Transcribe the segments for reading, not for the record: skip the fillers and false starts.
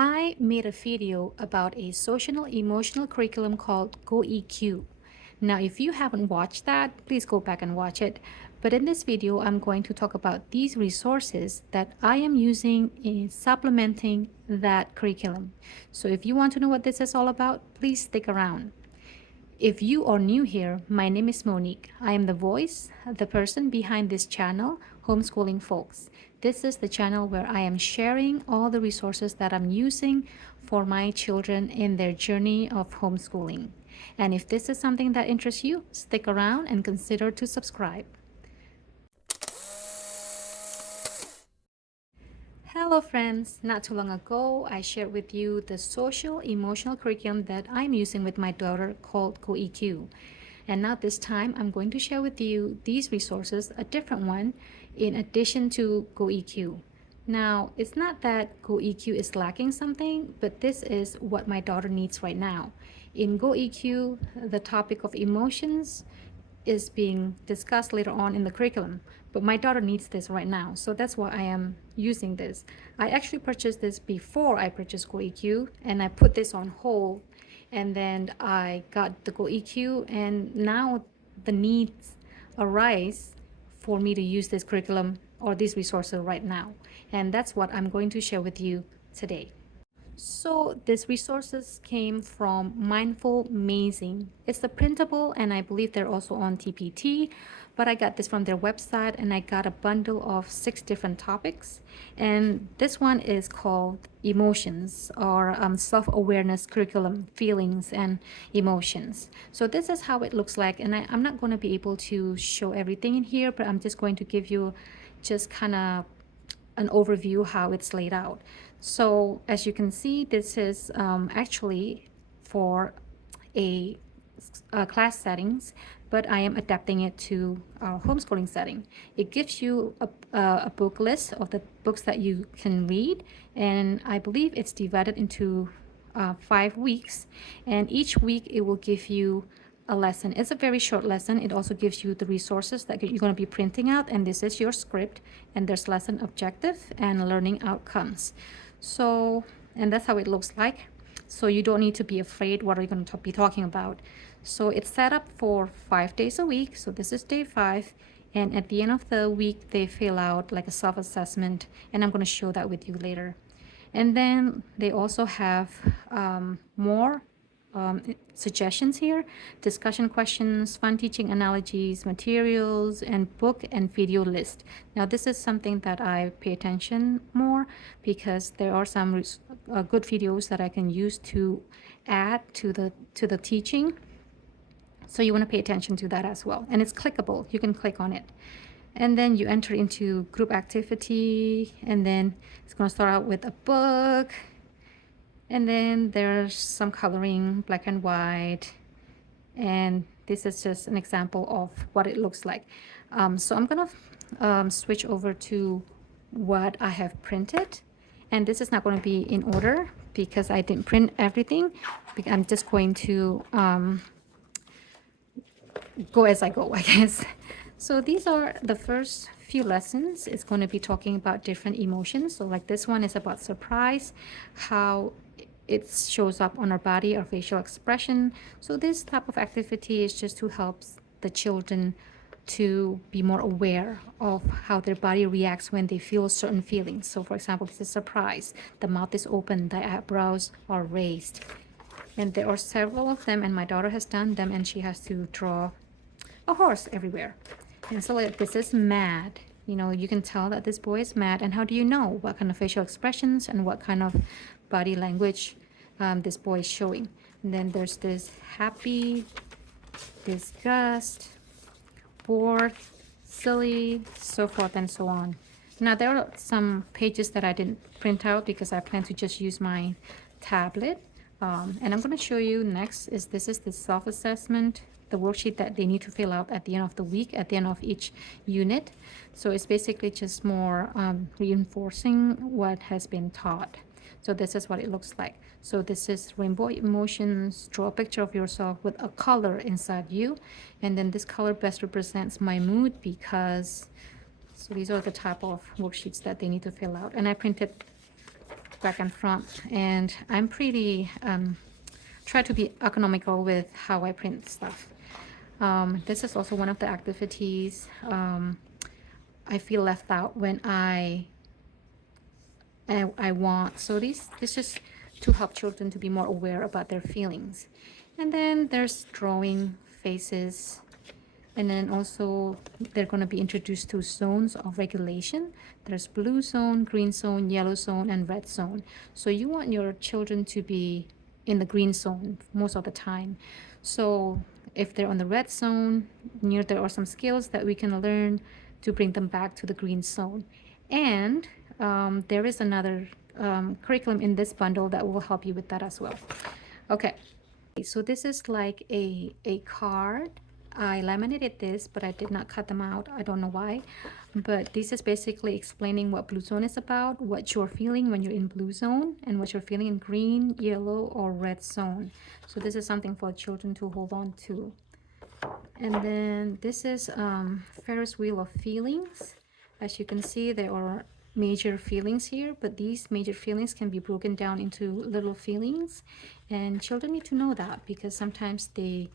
I made a video about a social emotional curriculum called GoEQ. Now, if you haven't watched that, please go back and watch it. But in this video, I'm going to talk about these resources that I am using in supplementing that curriculum. So if you want to know what this is all about, please stick around. If you are new here, my name is Monique. I am the voice, the person behind this channel, Homeschooling Folks. This is the channel where I am sharing all the resources that I'm using for my children in their journey of homeschooling. And if this is something that interests you, stick around and consider to subscribe. Hello friends, not too long ago I shared with you the social emotional curriculum that I'm using with my daughter called GoEQ. And now this time I'm going to share with you these resources, a different one in addition to GoEQ. Now, it's not that GoEQ is lacking something, but this is what my daughter needs right now. In GoEQ, the topic of emotions is being discussed later on in the curriculum, but my daughter needs this right now, so that's why I am using this. I actually purchased this before I purchased GoEQ, and I put this on hold, and then I got the GoEQ, and now the needs arise for me to use this curriculum or these resources right now, and that's what I'm going to share with you today. So these resources came from MindfulMazing. It's the printable, and I believe they're also on TPT, but I got this from their website, and I got a bundle of 6 different topics. And this one is called Emotions, or Self-Awareness Curriculum, Feelings and Emotions. So this is how it looks like, and I'm not going to be able to show everything in here, but I'm just going to give you just kind of an overview how it's laid out. So as you can see, this is actually for a class settings, but I am adapting it to our homeschooling setting. It gives you a book list of the books that you can read, and I believe it's divided into 5 weeks, and each week it will give you a lesson. It's a very short lesson. It also gives you the resources that you're going to be printing out, and this is your script, and there's lesson objective and learning outcomes. So, and that's how it looks like. So you don't need to be afraid what are you going to be talking about. So it's set up for 5 days a week. So this is day 5, and at the end of the week they fill out like a self-assessment, and I'm going to show that with you later. And then they also have more suggestions here, discussion questions, fun teaching analogies, materials, and book and video list. Now this is something that I pay attention more, because there are some good videos that I can use to add to the teaching. So you want to pay attention to that as well. And it's clickable. You can click on it. And then you enter into group activity, and then it's going to start out with a book. And then there's some coloring, black and white. And this is just an example of what it looks like. So I'm going to switch over to what I have printed. And this is not going to be in order because I didn't print everything. I'm just going to go as I go, I guess. So these are the first few lessons. It's going to be talking about different emotions. So like this one is about surprise, how it shows up on our body, our facial expression. So this type of activity is just to help the children to be more aware of how their body reacts when they feel certain feelings. So for example, this is surprise. The mouth is open, the eyebrows are raised. And there are several of them, and my daughter has done them, and she has to draw a horse everywhere. And so like, this is mad. You know, you can tell that this boy is mad. And how do you know what kind of facial expressions and what kind of body language this boy is showing? And then there's this happy, disgust, bored, silly, so forth and so on. Now there are some pages that I didn't print out because I plan to just use my tablet. And I'm going to show you next is this is the self-assessment, the worksheet that they need to fill out at the end of the week, at the end of each unit. So it's basically just more reinforcing what has been taught. So this is what it looks like. So this is rainbow emotions. Draw a picture of yourself with a color inside you, and then this color best represents my mood, because so these are the type of worksheets that they need to fill out. And I printed back and front, and I'm pretty try to be economical with how I print stuff. This is also one of the activities I feel left out when I want. So this is to help children to be more aware about their feelings. And then there's drawing faces, and then also they're going to be introduced to zones of regulation. There's blue zone, green zone, yellow zone, and red zone. So you want your children to be in the green zone most of the time. So if they're on the red zone, there are some skills that we can learn to bring them back to the green zone. And there is another curriculum in this bundle that will help you with that as well. Okay, so this is like a card. I laminated this, but I did not cut them out. I don't know why. But this is basically explaining what blue zone is about, what you're feeling when you're in blue zone, and what you're feeling in green, yellow, or red zone. So this is something for children to hold on to. And then this is Ferris wheel of feelings. As you can see, there are major feelings here, but these major feelings can be broken down into little feelings, and children need to know that, because sometimes they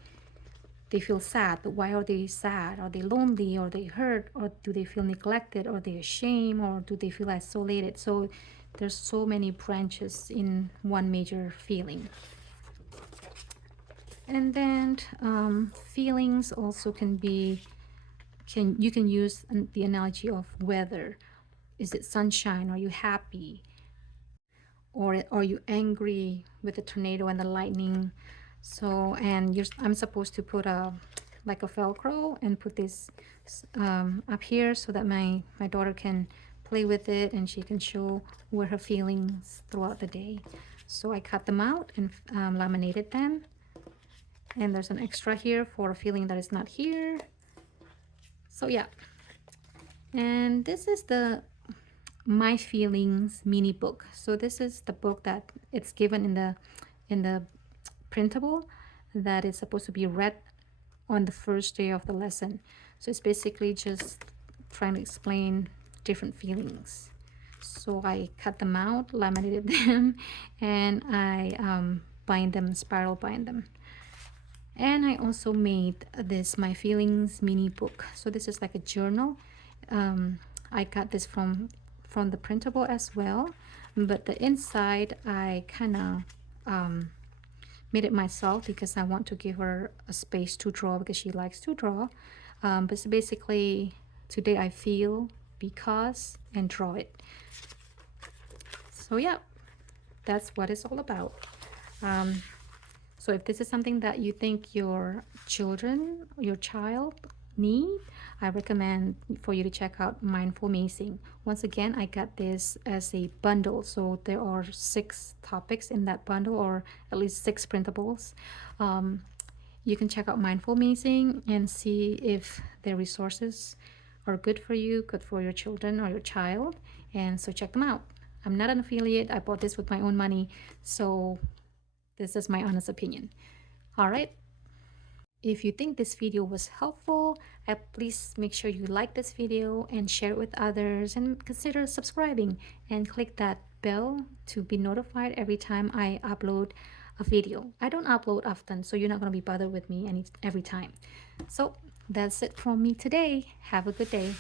feel sad. But why are they sad? Are they lonely? Or they hurt? Or do they feel neglected? Or they ashamed? Or do they feel isolated? So there's so many branches in one major feeling. And then feelings also can be, you can use the analogy of weather. Is it sunshine? Are you happy? Or are you angry with the tornado and the lightning? So, and I'm supposed to put like a Velcro and put this up here so that my daughter can play with it and she can show where her feelings throughout the day. So I cut them out and laminated them. And there's an extra here for a feeling that is not here. So yeah. And this is the My Feelings mini book. So this is the book that it's given in the printable, that is supposed to be read on the first day of the lesson. So it's basically just trying to explain different feelings. So I cut them out, laminated them, and I bind them, spiral bind them. And I also made this My Feelings mini book. So this is like a journal. I got this from the printable as well, but the inside I kind of made it myself because I want to give her a space to draw, because she likes to draw. But so basically, today I feel, because, and draw it. So yeah, that's what it's all about. So if this is something that you think your children, your child need, I recommend for you to check out MindfulMazing. Once again, I got this as a bundle, so there are 6 topics in that bundle, or at least 6 printables. You can check out MindfulMazing and see if their resources are good for you, good for your children or your child, and so check them out. I'm not an affiliate. I bought this with my own money, so this is my honest opinion. All right. If you think this video was helpful, please make sure you like this video and share it with others, and consider subscribing and click that bell to be notified every time I upload a video. I don't upload often, so you're not going to be bothered with me every time. So that's it from me today. Have a good day.